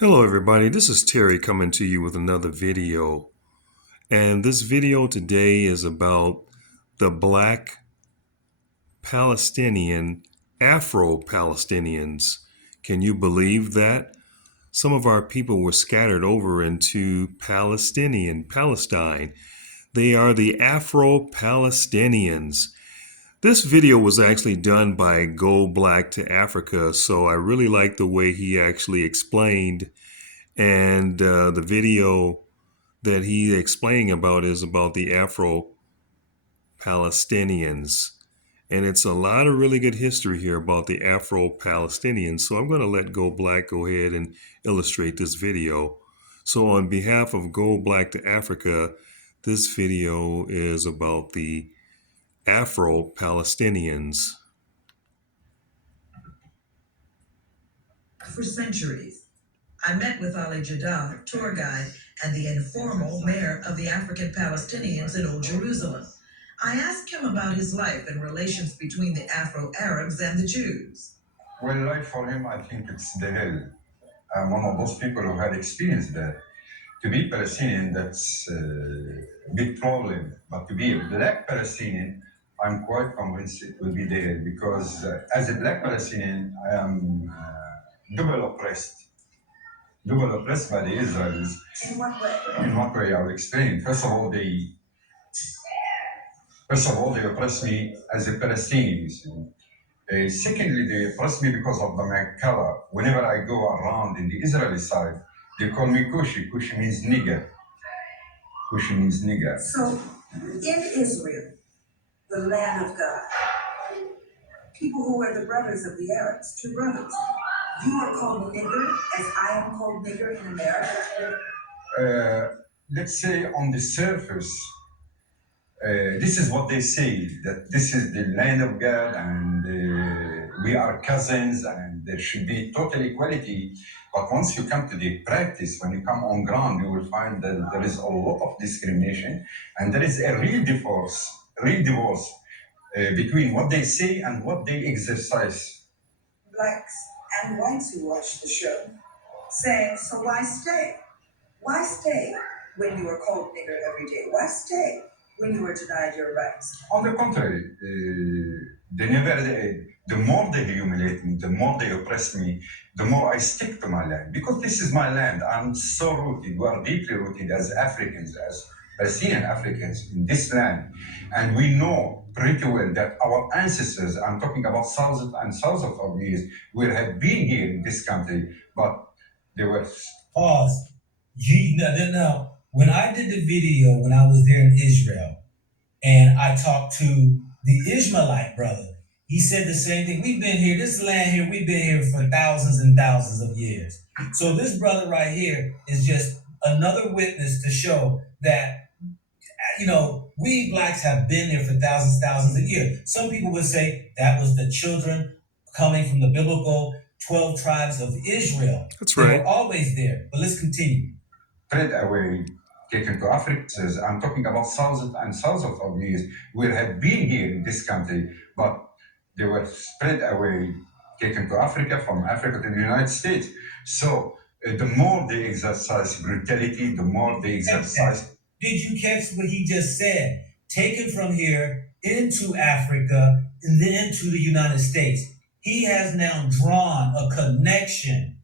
Hello, everybody. This is Terry coming to you with another video. And this video today is about the Black Palestinian Afro Palestinians. Can you believe that? Some of our people were scattered over into Palestine. They are the Afro Palestinians. This video was actually done by Go Black to Africa, so I really like the way he actually explained. And the video that he's explaining about is about the Afro Palestinians. And it's a lot of really good history here about the Afro Palestinians. So I'm going to let Go Black go ahead and illustrate this video. So, on behalf of Go Black to Africa, this video is about the Afro Palestinians. For centuries, I met with Ali Jadal, tour guide, and the informal mayor of the African Palestinians in Old Jerusalem. I asked him about his life and relations between the Afro-Arabs and the Jews. Well, life for him, I think it's the hell. I'm one of those people who had experienced that. To be Palestinian, that's a big problem. But to be a black Palestinian, I'm quite convinced it will be there because as a black Palestinian, I am double oppressed. Double oppressed by the Israelis. In what way? In what way? I'll explain. First of all, they oppress me as a Palestinian. You see. Secondly, they oppress me because of my color. Whenever I go around in the Israeli side, they call me Kushi. Kushi means nigger. Kushi means nigger. So, in Israel, the land of God, people who were the brothers of the Arabs, two brothers, you are called nigger as I am called nigger in America? Let's say on the surface, this is what they say, that this is the land of God and we are cousins and there should be total equality. But once you come to the practice, when you come on ground, you will find that there is a lot of discrimination and there is a real divorce between what they say and what they exercise. Blacks and whites who watch the show saying, so why stay? Why stay when you are called nigger every day? Why stay when you are denied your rights? On the contrary, the more they humiliate me, the more they oppress me, the more I stick to my land. Because this is my land. I'm so rooted. We are deeply rooted as Africans, as Palestinian Africans in this land. And we know pretty well that our ancestors, I'm talking about thousands and thousands of years, will have been here in this country, but they were... Pause. Now, when I did the video when I was there in Israel, and I talked to the Ishmaelite brother, he said the same thing. We've been here, this land here, we've been here for thousands and thousands of years. So this brother right here is just another witness to show that, we blacks have been there for thousands of years. Some people would say that was the children coming from the biblical 12 tribes of Israel. That's They right. were always there. But let's continue. Spread away, taken to Africa. I'm talking about thousands and thousands of years. We have been here in this country, but they were spread away, taken to Africa, from Africa to the United States. So the more they exercise brutality, the more they exercise... Did you catch what he just said? Taken from here into Africa and then into the United States. He has now drawn a connection.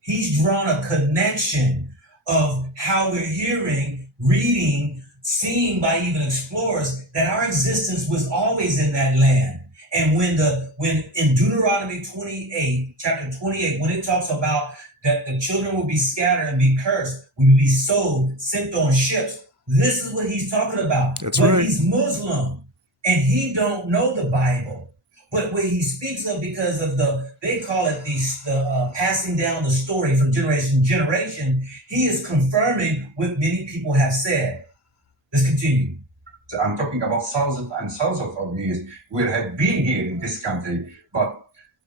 He's drawn a connection of how we're hearing, reading, seeing by even explorers that our existence was always in that land. And when in Deuteronomy 28, chapter 28, when it talks about that the children will be scattered and be cursed, will be sold, sent on ships, this is what he's talking about. That's but right. He's Muslim and he don't know the Bible. But what he speaks of, because of they call it the passing down the story from generation to generation, he is confirming what many people have said. Let's continue. I'm talking about thousands and thousands of years. We have been here in this country, but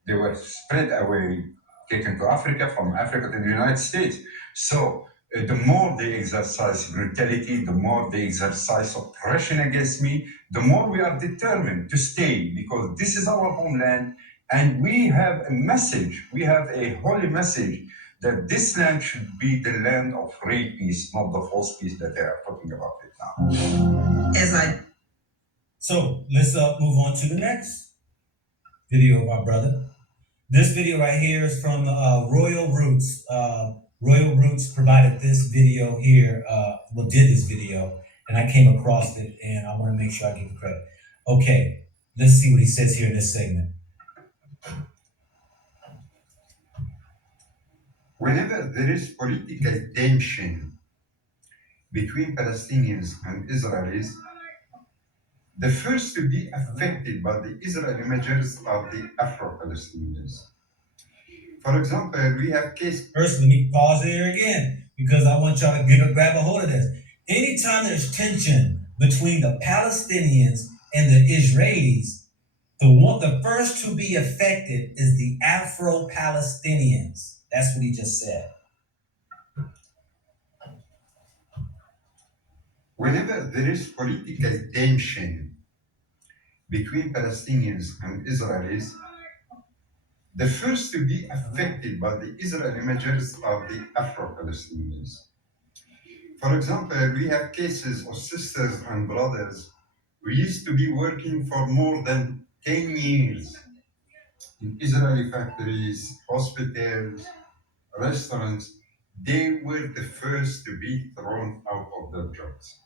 they were spread away, taken to Africa, from Africa to the United States. So the more they exercise brutality, the more they exercise oppression against me, the more we are determined to stay, because this is our homeland and we have a message, we have a holy message that this land should be the land of real peace, not the false peace that they are talking about it now. So let's move on to the next video of our brother. This video right here is from Royal Roots. Royal Roots provided this video here, did this video, and I came across it, and I want to make sure I give the credit. Okay, let's see what he says here in this segment. Whenever there is political tension between Palestinians and Israelis, the first to be affected by the Israeli measures are the Afro Palestinians. For example, we have cases. First, let me pause there again because I want y'all to grab a hold of this. Anytime there's tension between the Palestinians and the Israelis, the first to be affected is the Afro Palestinians. That's what he just said. Whenever there is political tension between Palestinians and Israelis, the first to be affected by the Israeli measures are the Afro-Palestinians. For example, we have cases of sisters and brothers who used to be working for more than 10 years in Israeli factories, hospitals, restaurants. They were the first to be thrown out of their jobs.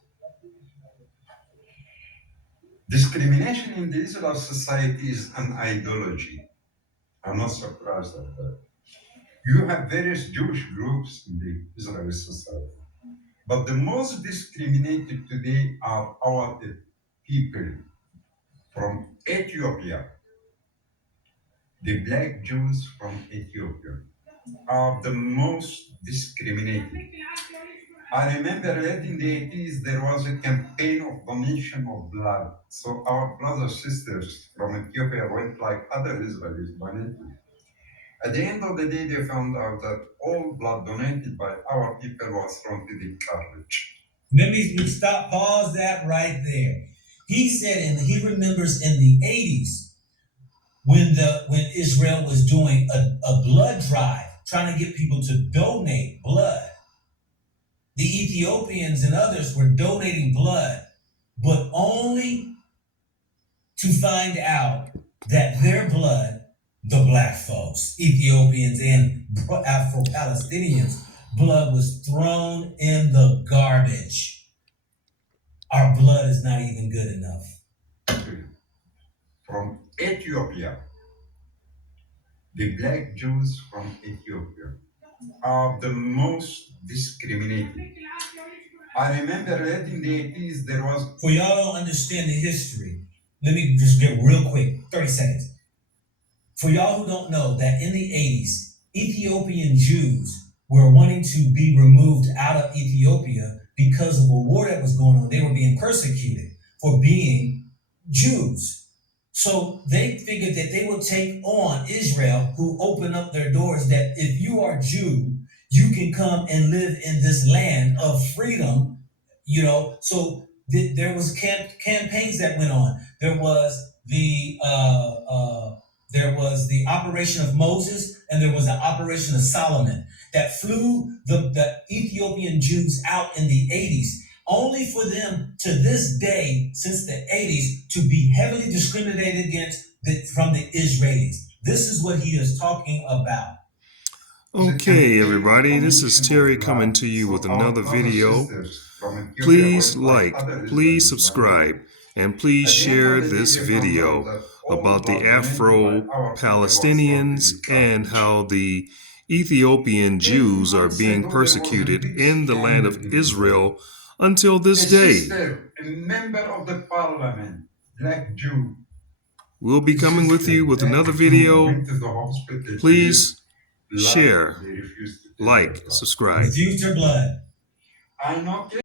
Discrimination in the Israeli society is an ideology. I'm not surprised at that. You have various Jewish groups in the Israeli society, but the most discriminated today are our people from Ethiopia. The black Jews from Ethiopia are the most discriminated. I remember that in the 80s there was a campaign of donation of blood. So our brothers sisters from Ethiopia went like other Israelis donated. At the end of the day, they found out that all blood donated by our people was thrown to the garbage. Let me pause that right there. He said, and he remembers in the 80s when Israel was doing a blood drive, trying to get people to donate blood. The Ethiopians and others were donating blood, but only to find out that their blood, the black folks, Ethiopians and Afro-Palestinians, blood was thrown in the garbage. Our blood is not even good enough. From Ethiopia, the black Jews from Ethiopia are the most discriminated. I remember that in the 80s there was. For y'all don't understand the history, let me just get real quick, 30 seconds. For y'all who don't know that in the 80s, Ethiopian Jews were wanting to be removed out of Ethiopia because of a war that was going on. They were being persecuted for being Jews. So they figured that they would take on Israel, who opened up their doors that if you are Jew, you can come and live in this land of freedom, So there was campaigns that went on. There was the Operation of Moses, and there was the Operation of Solomon that flew the Ethiopian Jews out in the 80s, only for them to this day, since the 80s, to be heavily discriminated against from the Israelis. This is what he is talking about. Okay, everybody, this is Terry coming to you with another video. Please like, please subscribe, and please share this video about the Afro-Palestinians and how the Ethiopian Jews are being persecuted in the land of Israel until this day. A member of the parliament, black Jew. We'll be coming with you with another video. Please share, like, subscribe. Refuse your blood. I know.